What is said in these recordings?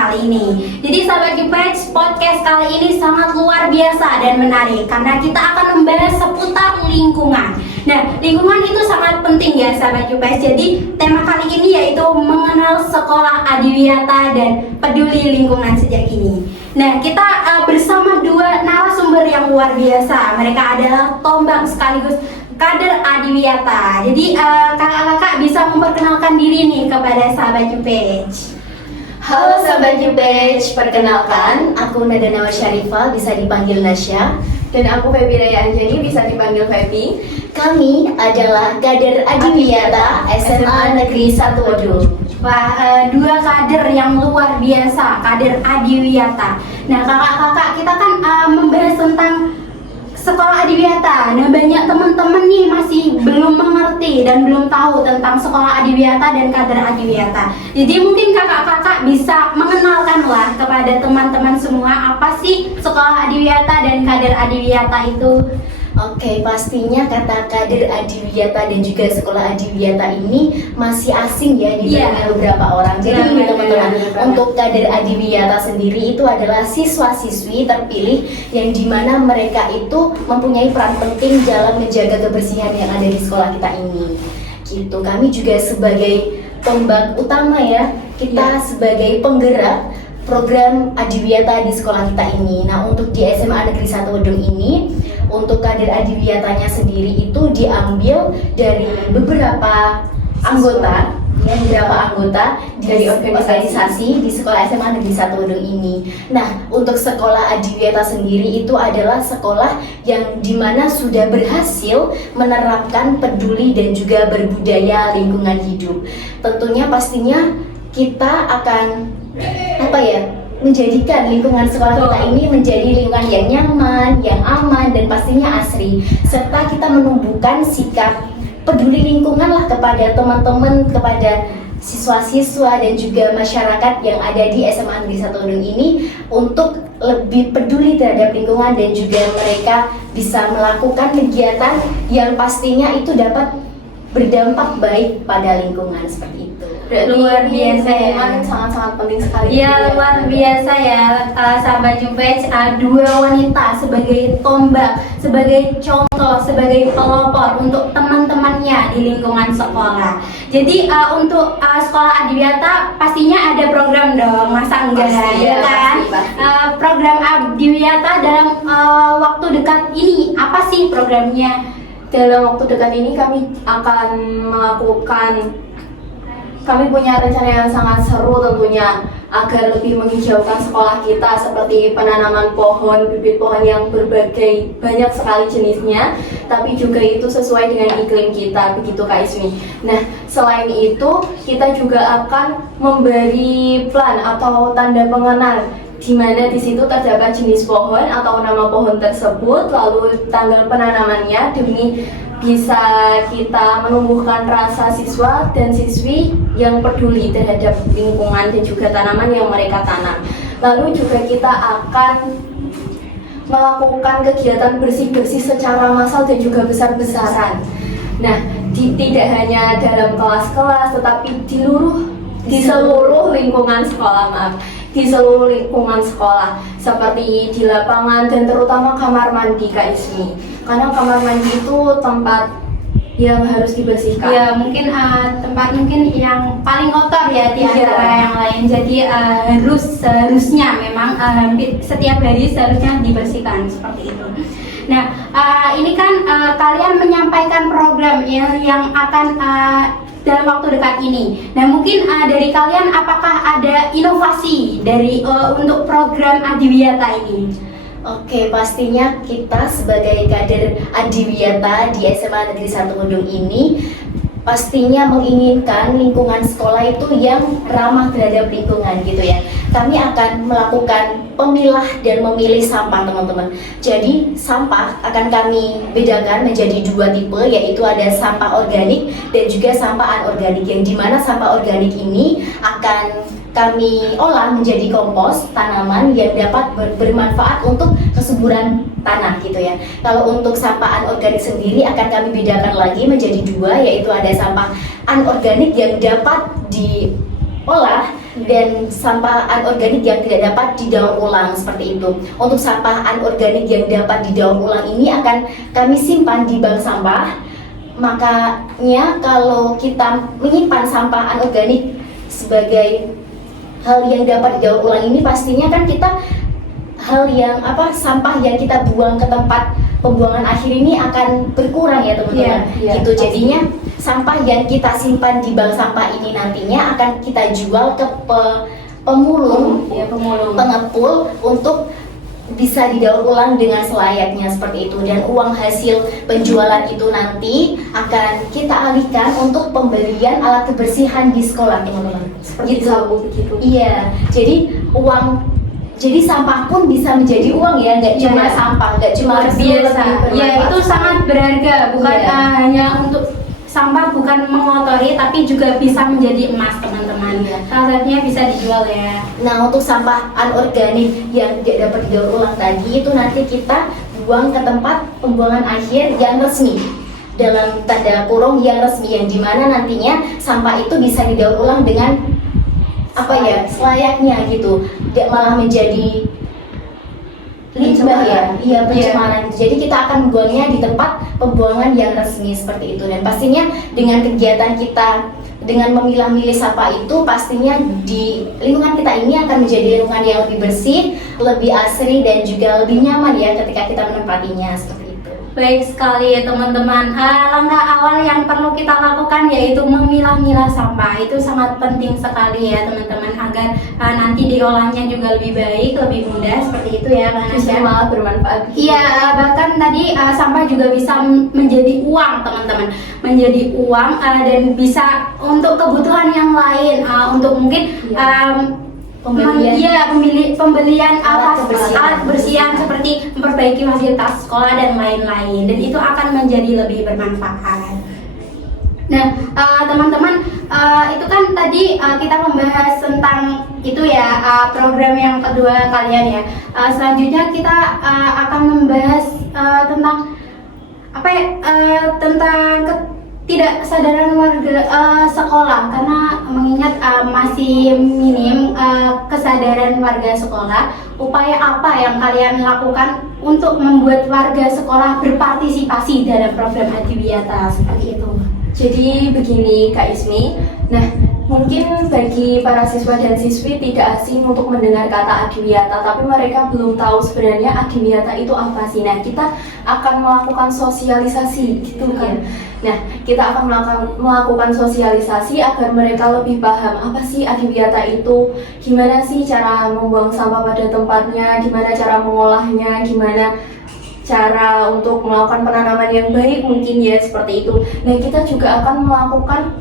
kali ini. Jadi sahabat Jupej, podcast kali ini sangat luar biasa dan menarik karena kita akan membahas seputar lingkungan. Nah, lingkungan itu sangat penting ya sahabat Jupej. Jadi tema kali ini yaitu mengenal sekolah adiwiyata dan peduli lingkungan sejak dini. Nah, kita bersama dua narasumber yang luar biasa. Mereka adalah tombak sekaligus kader adiwiyata. Jadi kakak-kakak bisa memperkenalkan diri nih kepada sahabat Jupej. Halo sahabat Jupej, perkenalkan aku Nada Nawa Syarifah, bisa dipanggil Nasya. Dan aku Febi Raya Anjani, bisa dipanggil Febi. Kami adalah kader adiwiyata SMA Negeri 1 Wedung. Wah, dua kader yang luar biasa, kader adiwiyata. Nah kakak-kakak, kita kan membahas tentang sekolah adiwiyata. Nah banyak teman-teman nih masih belum mengerti dan belum tahu tentang sekolah adiwiyata dan kader adiwiyata. Jadi mungkin kakak-kakak bisa mengenalkanlah kepada teman-teman semua apa sih sekolah adiwiyata dan kader adiwiyata itu. Oke, pastinya kata kader adiwiyata dan juga sekolah adiwiyata ini masih asing ya di beberapa orang. Jadi ini teman-teman, untuk kader adiwiyata sendiri itu adalah siswa-siswi terpilih yang dimana mereka itu mempunyai peran penting dalam menjaga kebersihan yang ada di sekolah kita ini. Gitu, kami juga sebagai tombak utama ya, kita sebagai penggerak program adiwiyata di sekolah kita ini. Nah, untuk di SMA Negeri 1 Wedung ini, untuk kader adiwiyatanya sendiri itu diambil dari beberapa anggota, ya, beberapa anggota dari organisasi di sekolah SMA Negeri 1 Wedung ini. Nah, untuk sekolah adiwiyata sendiri itu adalah sekolah yang dimana sudah berhasil menerapkan peduli dan juga berbudaya lingkungan hidup. Tentunya pastinya kita akan menjadikan lingkungan sekolah kita ini menjadi lingkungan yang nyaman, yang aman, dan pastinya asri. Serta kita menumbuhkan sikap peduli lingkungan lah kepada teman-teman, kepada siswa-siswa dan juga masyarakat yang ada di SMA Negeri 1 Wedung ini untuk lebih peduli terhadap lingkungan dan juga mereka bisa melakukan kegiatan yang pastinya itu dapat berdampak baik pada lingkungan seperti itu. Luar biasa ya, sangat-sangat penting sekali. Iya, luar biasa ya sahabat Jupej, dua wanita sebagai tombak, sebagai contoh, sebagai pelopor untuk teman-temannya di lingkungan sekolah. Jadi untuk sekolah adiwiyata pastinya ada program dong, masa enggak ya kan? Program adiwiyata dalam waktu dekat ini apa sih programnya? Dalam waktu dekat ini kami punya rencana yang sangat seru tentunya agar lebih menghijaukan sekolah kita, seperti penanaman pohon, bibit pohon yang berbagai banyak sekali jenisnya, tapi juga itu sesuai dengan iklim kita, begitu Kak Ismi. Nah, selain itu kita juga akan memberi plan atau tanda pengenal di mana di situ terdapat jenis pohon atau nama pohon tersebut, lalu tanggal penanamannya demi bisa kita menumbuhkan rasa siswa dan siswi yang peduli terhadap lingkungan dan juga tanaman yang mereka tanam. Lalu juga kita akan melakukan kegiatan bersih-bersih secara massal dan juga besar-besaran. Nah, tidak hanya dalam kelas-kelas, tetapi di seluruh lingkungan sekolah, di seluruh lingkungan sekolah, seperti di lapangan dan terutama kamar mandi Kak Ismi. Karena kamar mandi itu tempat yang harus dibersihkan. Ya, mungkin tempat yang paling kotor ya di antara yang lain. Jadi seharusnya memang setiap hari seharusnya dibersihkan seperti itu. Nah, ini kan kalian menyampaikan program yang akan dalam waktu dekat ini. Nah, mungkin dari kalian apakah ada inovasi dari untuk program adiwiyata ini? Oke, pastinya kita sebagai kader adiwiyata di SMA Negeri 1 Wedung ini pastinya menginginkan lingkungan sekolah itu yang ramah terhadap lingkungan gitu ya. Kami akan melakukan pemilah dan memilih sampah teman-teman. Jadi sampah akan kami bedakan menjadi dua tipe, yaitu ada sampah organik dan juga sampah anorganik, yang dimana sampah organik ini akan kami olah menjadi kompos tanaman yang dapat bermanfaat untuk kesuburan tanah gitu ya. Kalau untuk sampah anorganik sendiri akan kami bedakan lagi menjadi dua, yaitu ada sampah anorganik yang dapat diolah dan sampah anorganik yang tidak dapat didaur ulang seperti itu. Untuk sampah anorganik yang dapat didaur ulang ini akan kami simpan di bank sampah. Makanya kalau kita menyimpan sampah anorganik sebagai hal yang dapat didaur ulang ini, pastinya kan kita sampah yang kita buang ke tempat pembuangan akhir ini akan berkurang ya teman-teman. Gitu jadinya sampah yang kita simpan di bank sampah ini nantinya akan kita jual ke pemulung, pengepul untuk bisa didaur ulang dengan selayaknya seperti itu. Dan uang hasil penjualan itu nanti akan kita alihkan untuk pembelian alat kebersihan di sekolah teman-teman. Seperti Gitu. begitu. Iya, jadi sampah pun bisa menjadi uang ya, nggak cuma sampah, nggak cuma biasa. Ya, itu sangat berharga, bukan hanya untuk sampah, bukan mengotori, tapi juga bisa menjadi emas teman-teman. Salah satunya bisa dijual ya. Nah, untuk sampah anorganik yang tidak dapat didaur ulang tadi itu nanti kita buang ke tempat pembuangan akhir yang resmi, dalam tanda kurung yang resmi, yang dimana nantinya sampah itu bisa didaur ulang dengan selayaknya gitu, tidak malah menjadi limbah ya, pencemaran. Jadi kita akan membuangnya di tempat pembuangan yang resmi seperti itu. Dan pastinya dengan kegiatan kita dengan memilah-milih sampah itu, pastinya di lingkungan kita ini akan menjadi lingkungan yang lebih bersih, lebih asri, dan juga lebih nyaman ya ketika kita menempatinya seperti itu. Baik sekali ya teman-teman. Langkah awal yang perlu kita lakukan yaitu memilah-milah sampah. Itu sangat penting sekali ya teman-teman, agar nanti diolahnya juga lebih baik, lebih mudah seperti itu ya Kak Nasya. Malah bermanfaat. Iya, bahkan tadi sampah juga bisa menjadi uang teman-teman, menjadi uang dan bisa untuk kebutuhan yang lain, untuk mungkin pembelian alat kebersihan seperti memperbaiki fasilitas sekolah dan lain-lain, dan itu akan menjadi lebih bermanfaat. Nah, teman-teman, itu kan tadi kita membahas tentang itu ya, program yang kedua kalian ya. Selanjutnya kita akan membahas tentang tentang tidak kesadaran warga sekolah, karena mengingat masih minim kesadaran warga sekolah. Upaya apa yang kalian lakukan untuk membuat warga sekolah berpartisipasi dalam program Adiwiyata seperti itu? Jadi begini Kak Ismi, nah mungkin bagi para siswa dan siswi tidak asing untuk mendengar kata Adiwiyata, tapi mereka belum tahu sebenarnya Adiwiyata itu apa sih. Nah, kita akan melakukan sosialisasi gitu kan. Nah, kita akan melakukan sosialisasi agar mereka lebih paham apa sih Adiwiyata itu, gimana sih cara membuang sampah pada tempatnya, gimana cara mengolahnya, gimana cara untuk melakukan penanaman yang baik mungkin ya, seperti itu. Nah, kita juga akan melakukan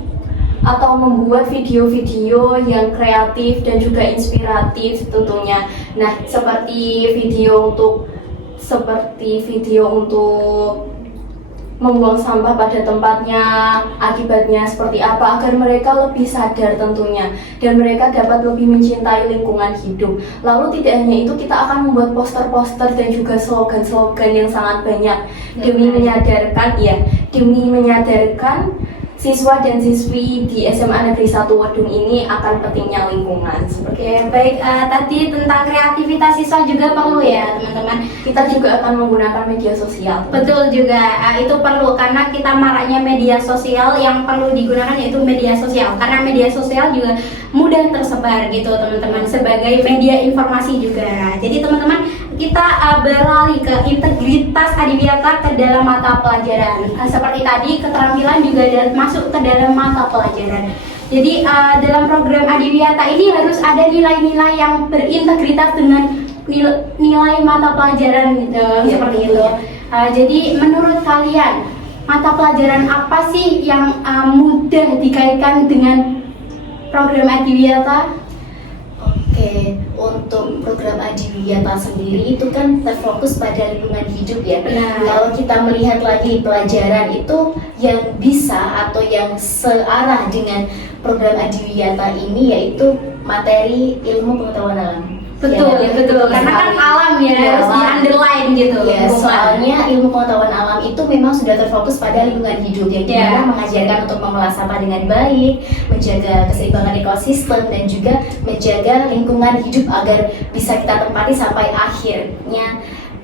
atau membuat video-video yang kreatif dan juga inspiratif tentunya. Nah, seperti video untuk membuang sampah pada tempatnya, akibatnya seperti apa, agar mereka lebih sadar tentunya, dan mereka dapat lebih mencintai lingkungan hidup. Lalu tidak hanya itu, kita akan membuat poster-poster dan juga slogan-slogan yang sangat banyak demi menyadarkan siswa dan siswi di SMA Negeri 1 Wedung ini akan pentingnya lingkungan. Oke, baik. Tadi tentang kreativitas siswa juga perlu ya teman-teman. Kita juga akan menggunakan media sosial. Betul juga, itu perlu karena kita maraknya media sosial. Yang perlu digunakan yaitu media sosial, karena media sosial juga mudah tersebar gitu teman-teman, sebagai media informasi juga. Jadi teman-teman, kita beralih ke integritas Adiwiyata ke dalam mata pelajaran. Seperti tadi, keterampilan juga masuk ke dalam mata pelajaran. Jadi dalam program Adiwiyata ini harus ada nilai-nilai yang berintegritas dengan nilai mata pelajaran gitu, seperti itu. Jadi menurut kalian, mata pelajaran apa sih yang mudah dikaitkan dengan program Adiwiyata? Oke, untuk program Adiwiyata sendiri itu kan terfokus pada lingkungan hidup ya. Benar. Kalau kita melihat lagi pelajaran itu yang bisa atau yang searah dengan program Adiwiyata ini, yaitu materi ilmu pengetahuan alam. Betul, Ya, betul. Karena kan alam ya, Iya, harus di alam. underline gitu. Ya, lingkungan. soalnya ilmu pengetahuan alam itu memang sudah terfokus pada lingkungan hidup yang dimana mengajarkan untuk mengolah sampah dengan baik, menjaga keseimbangan ekosistem dan juga menjaga lingkungan hidup agar bisa kita tempati sampai akhirnya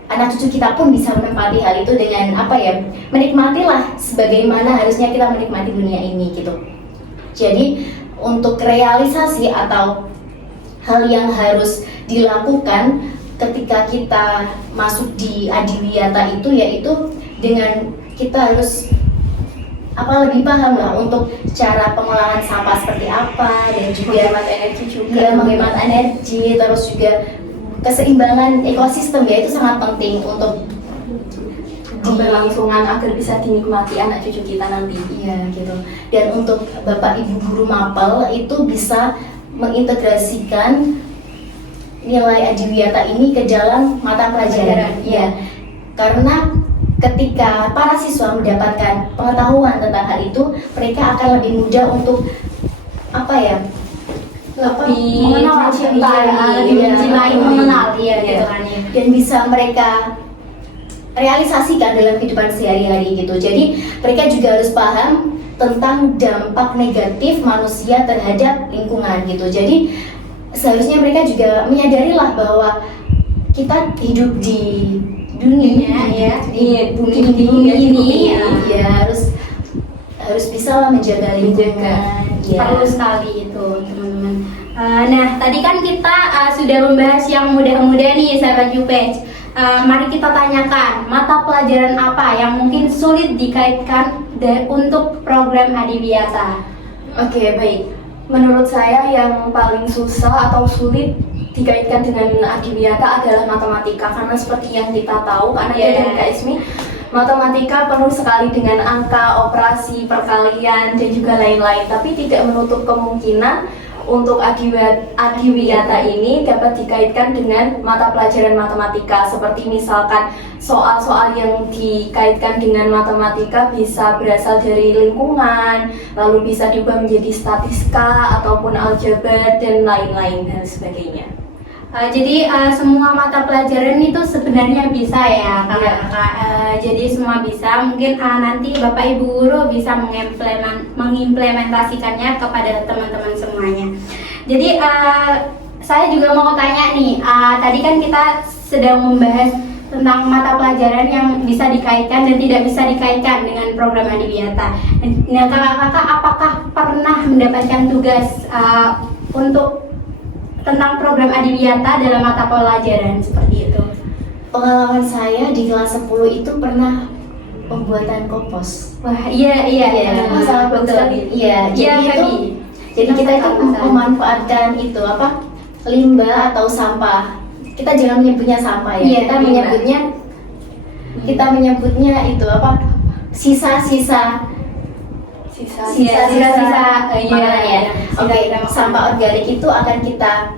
anak cucu kita pun bisa menempati hal itu dengan menikmatilah sebagaimana harusnya kita menikmati dunia ini gitu. Jadi untuk realisasi atau hal yang harus dilakukan ketika kita masuk di Adiwiyata itu yaitu dengan kita harus lebih paham lah untuk cara pengolahan sampah seperti apa dan juga Menghemat energi juga. menghemat energi, terus juga keseimbangan ekosistem ya itu sangat penting untuk Keberlangsungan agar bisa dinikmati anak cucu kita nanti. iya gitu. Dan untuk Bapak Ibu guru mapel itu bisa mengintegrasikan nilai Adiwiyata ini ke dalam mata pelajaran. Iya. Karena ketika para siswa mendapatkan pengetahuan tentang hal itu, mereka akan lebih mudah untuk Lebih mengenal, mencintai, lebih mencintai, mengenal, gitu kan ya. dan bisa mereka realisasikan dalam kehidupan sehari-hari gitu. Jadi mereka juga harus paham tentang dampak negatif manusia terhadap lingkungan gitu. Jadi seharusnya mereka juga menyadarilah bahwa kita hidup di dunia di bumi ini ya harus bisa lah menjaga lingkungan. Perlu sekali itu teman-teman. Nah tadi kan kita sudah membahas yang muda-muda nih sahabat Yupage. Mari kita tanyakan mata pelajaran apa yang mungkin sulit dikaitkan untuk program Adiwiyata. Oke, baik. Menurut saya yang paling susah atau sulit dikaitkan dengan Adiwiyata adalah matematika, karena seperti yang kita tahu karena dari KSMI, matematika penuh sekali dengan angka, operasi, perkalian dan juga lain-lain, tapi tidak menutup kemungkinan untuk Adiwiyata ini dapat dikaitkan dengan mata pelajaran matematika, seperti misalkan soal-soal yang dikaitkan dengan matematika bisa berasal dari lingkungan, lalu bisa diubah menjadi statistika ataupun aljabar dan lain-lain dan sebagainya. Jadi semua mata pelajaran itu sebenarnya bisa ya kakak-kakak. Jadi semua bisa. Mungkin nanti Bapak Ibu guru bisa mengimplementasikannya kepada teman-teman semuanya. Jadi saya juga mau tanya nih. Tadi kan kita sedang membahas tentang mata pelajaran yang bisa dikaitkan dan tidak bisa dikaitkan dengan program Adiwiyata. Nah kakak-kakak apakah pernah mendapatkan tugas untuk tentang program Adiwiyata dalam mata pelajaran seperti itu? Pengalaman saya di kelas 10 itu pernah pembuatan kompos. Wah, iya. Sangat bagus sekali. Iya, jadi kita itu memanfaatkan itu limbah atau sampah. Kita jangan menyebutnya sampah ya. Kita menyebutnya itu sisa-sisa makanan ya. Oke, sampah organik itu akan kita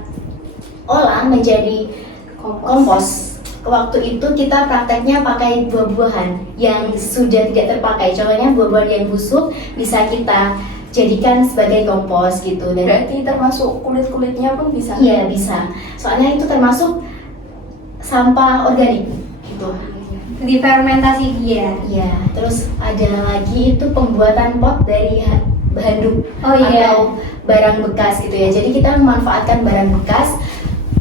olah menjadi kompos. Waktu itu kita prakteknya pakai buah-buahan yang sudah tidak terpakai. Contohnya buah-buahan yang busuk bisa kita jadikan sebagai kompos gitu. Dan Berarti termasuk kulit-kulitnya pun bisa? iya bisa. Soalnya itu termasuk sampah organik gitu. Difermentasi dia. Iya, terus ada lagi itu pembuatan pot dari handuk atau barang bekas gitu ya. Jadi kita memanfaatkan barang bekas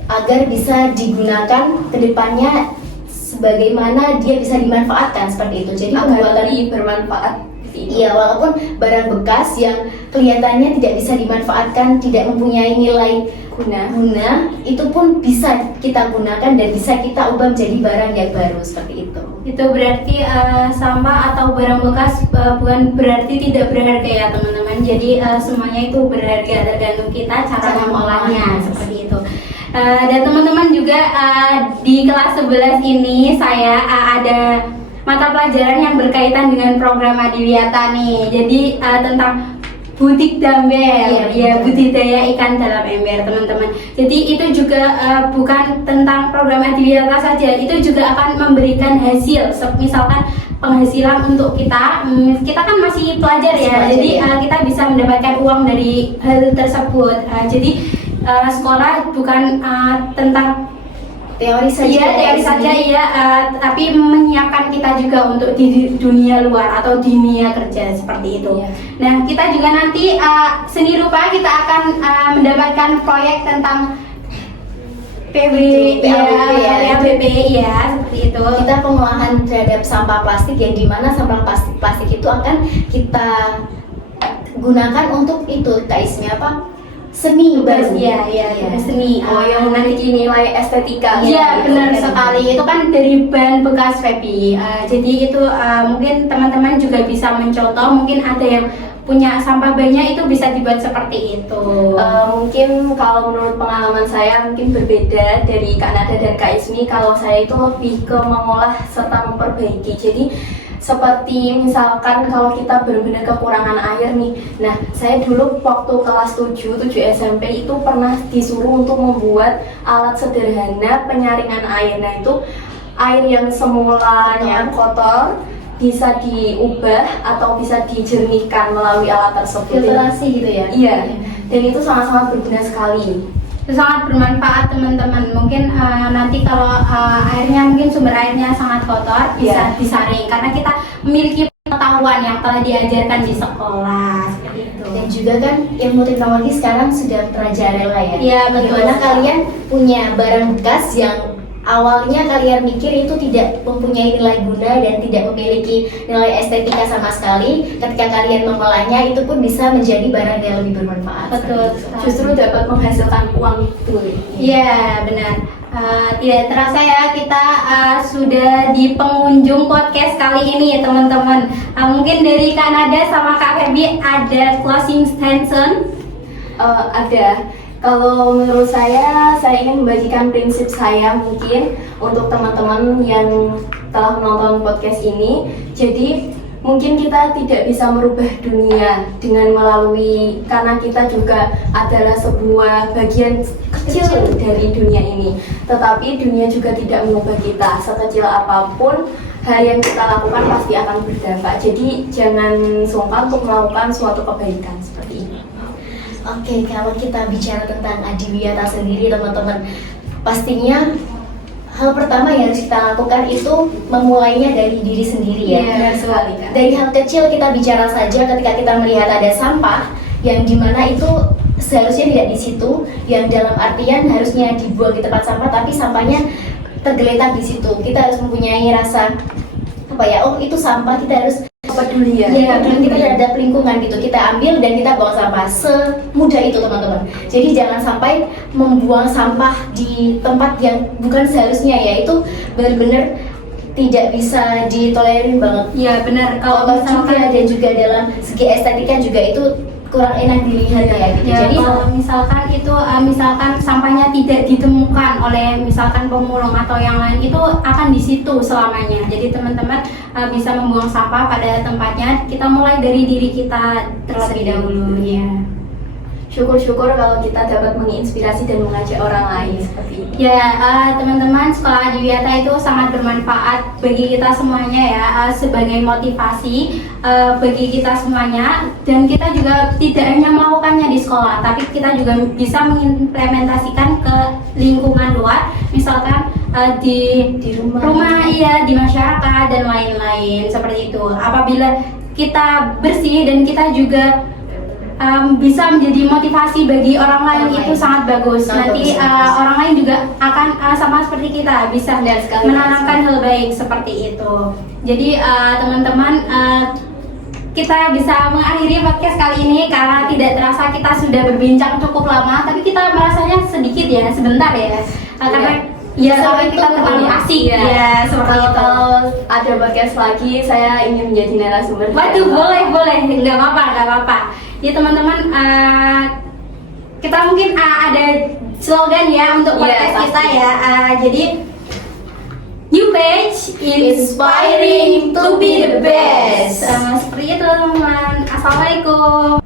agar bisa digunakan ke depannya sebagaimana dia bisa dimanfaatkan seperti itu. Jadi Agar lebih bermanfaat. iya, walaupun barang bekas yang kelihatannya tidak bisa dimanfaatkan, tidak mempunyai nilai guna, itu pun bisa kita gunakan dan bisa kita ubah menjadi barang yang baru seperti itu. Itu berarti sampah atau barang bekas bukan berarti tidak berharga ya teman-teman. Jadi semuanya itu berharga, tergantung kita cara mengolahnya seperti itu. Dan teman-teman juga di kelas 11 ini saya ada mata pelajaran yang berkaitan dengan program Adiwiyata nih. Jadi tentang budik damber, budidaya ikan dalam ember teman-teman. Jadi itu juga bukan tentang program Adiwiyata saja, itu juga akan memberikan hasil. Misalkan penghasilan untuk kita kan masih pelajar ya, jadi kita bisa mendapatkan uang dari hal tersebut. Jadi sekolah bukan tentang teori saja. Iya, teori saja iya, tapi menyiapkan kita juga untuk di dunia luar atau dunia kerja seperti itu. Iya. Nah, kita juga nanti seni rupa kita akan mendapatkan proyek tentang PBB ya, seperti itu. Kita pengolahan terhadap sampah plastik yang dimana sampah plastik itu akan kita gunakan untuk itu Kak Ismi apa? Seni baru. Iya, seni. yang memiliki nilai estetika. Iya, benar sekali. Itu kan dari bahan bekas Febi. Jadi itu mungkin teman-teman juga bisa mencontoh. Mungkin ada yang punya sampah banyak itu bisa dibuat seperti itu. Mungkin kalau menurut pengalaman saya mungkin berbeda dari Kak Nada dan Kak Ismi. Kalau saya itu lebih ke mengolah serta memperbaiki. Jadi seperti misalkan kalau kita benar-benar kekurangan air nih. Nah, saya dulu waktu kelas 7 SMP itu pernah disuruh untuk membuat alat sederhana penyaringan air. Nah, itu air yang semulanya kotor bisa diubah atau bisa dijernihkan melalui alat tersebut. Filtrasi gitu ya. Iya. Dan itu sangat-sangat berguna sekali. Itu sangat bermanfaat teman-teman. Mungkin nanti kalau airnya mungkin sumber airnya sangat kotor bisa disaring karena kita memiliki pengetahuan yang telah diajarkan di sekolah seperti itu. Dan juga kan ilmu teknologi sekarang sudah merajalela ya. Iya, betul. Dimana kalian punya barang bekas yang awalnya kalian mikir itu tidak mempunyai nilai guna dan tidak memiliki nilai estetika sama sekali. Ketika kalian mengolahnya itu pun bisa menjadi barang yang lebih bermanfaat. Betul. Justru dapat menghasilkan uang itu. Iya, benar. Tidak terasa ya kita sudah di penghujung podcast kali ini ya teman-teman. Mungkin dari Kak Nada sama Kak Febi ada closing statement? Ada. Kalau menurut saya ingin membagikan prinsip saya mungkin untuk teman-teman yang telah menonton podcast ini. Jadi mungkin kita tidak bisa merubah dunia dengan melalui, karena kita juga adalah sebuah bagian kecil dari dunia ini. Tetapi dunia juga tidak mengubah kita. Sekecil apapun hal yang kita lakukan pasti akan berdampak. Jadi jangan sungkan untuk melakukan suatu kebaikan seperti ini. Oke, kalau kita bicara tentang adiwiyata sendiri teman-teman, pastinya hal pertama yang harus kita lakukan itu memulainya dari diri sendiri ya. Benar sekali, Kak. Dari hal kecil kita bicara saja ketika kita melihat ada sampah yang dimana itu seharusnya tidak di situ, yang dalam artian harusnya dibuang di tempat sampah, tapi sampahnya tergeletak di situ. Kita harus mempunyai rasa apa ya? Oh, itu sampah, kita harus Peduli ya. Iya, peduli kita terhadap lingkungan gitu. Kita ambil dan kita buang sampah semudah itu teman-teman. Jadi jangan sampai membuang sampah di tempat yang bukan seharusnya ya. Itu benar-benar tidak bisa ditolerir banget. Iya benar. Kalau Misalkan dan juga dalam segi estetika juga itu kurang enak dilihat ya gitu. Ya, Jadi kalau misalkan itu misalkan sampahnya tidak ditemukan oleh misalkan pemulung atau yang lain, itu akan di situ selamanya. Jadi teman-teman bisa membuang sampah pada tempatnya. Kita mulai dari diri kita terlebih dahulu ya. Syukur-syukur kalau kita dapat menginspirasi dan mengajak orang lain seperti itu. Ya, teman-teman, sekolah adiwiyata itu sangat bermanfaat bagi kita semuanya ya, sebagai motivasi bagi kita semuanya. Dan kita juga tidak hanya melakukannya di sekolah, tapi kita juga bisa mengimplementasikan ke lingkungan luar, misalkan di rumah, iya, di masyarakat dan lain-lain seperti itu. Apabila kita bersih dan kita juga bisa menjadi motivasi bagi orang lain, itu sangat bagus. Nanti orang lain juga akan sama seperti kita bisa menanamkan hal baik seperti itu. Jadi teman-teman, kita bisa mengakhiri podcast kali ini karena tidak terasa kita sudah berbincang cukup lama, tapi kita merasanya sedikit ya, sebentar ya, karena ya soalnya kita terlalu asik ya seperti itu. Kalau ada podcast lagi, saya ingin menjadi narasumber. Waduh, boleh, nggak apa-apa. Ya teman-teman, kita mungkin ada slogan ya untuk podcast kita ya. Jadi New Page inspiring to be the best. Seperti itu teman-teman. Assalamualaikum.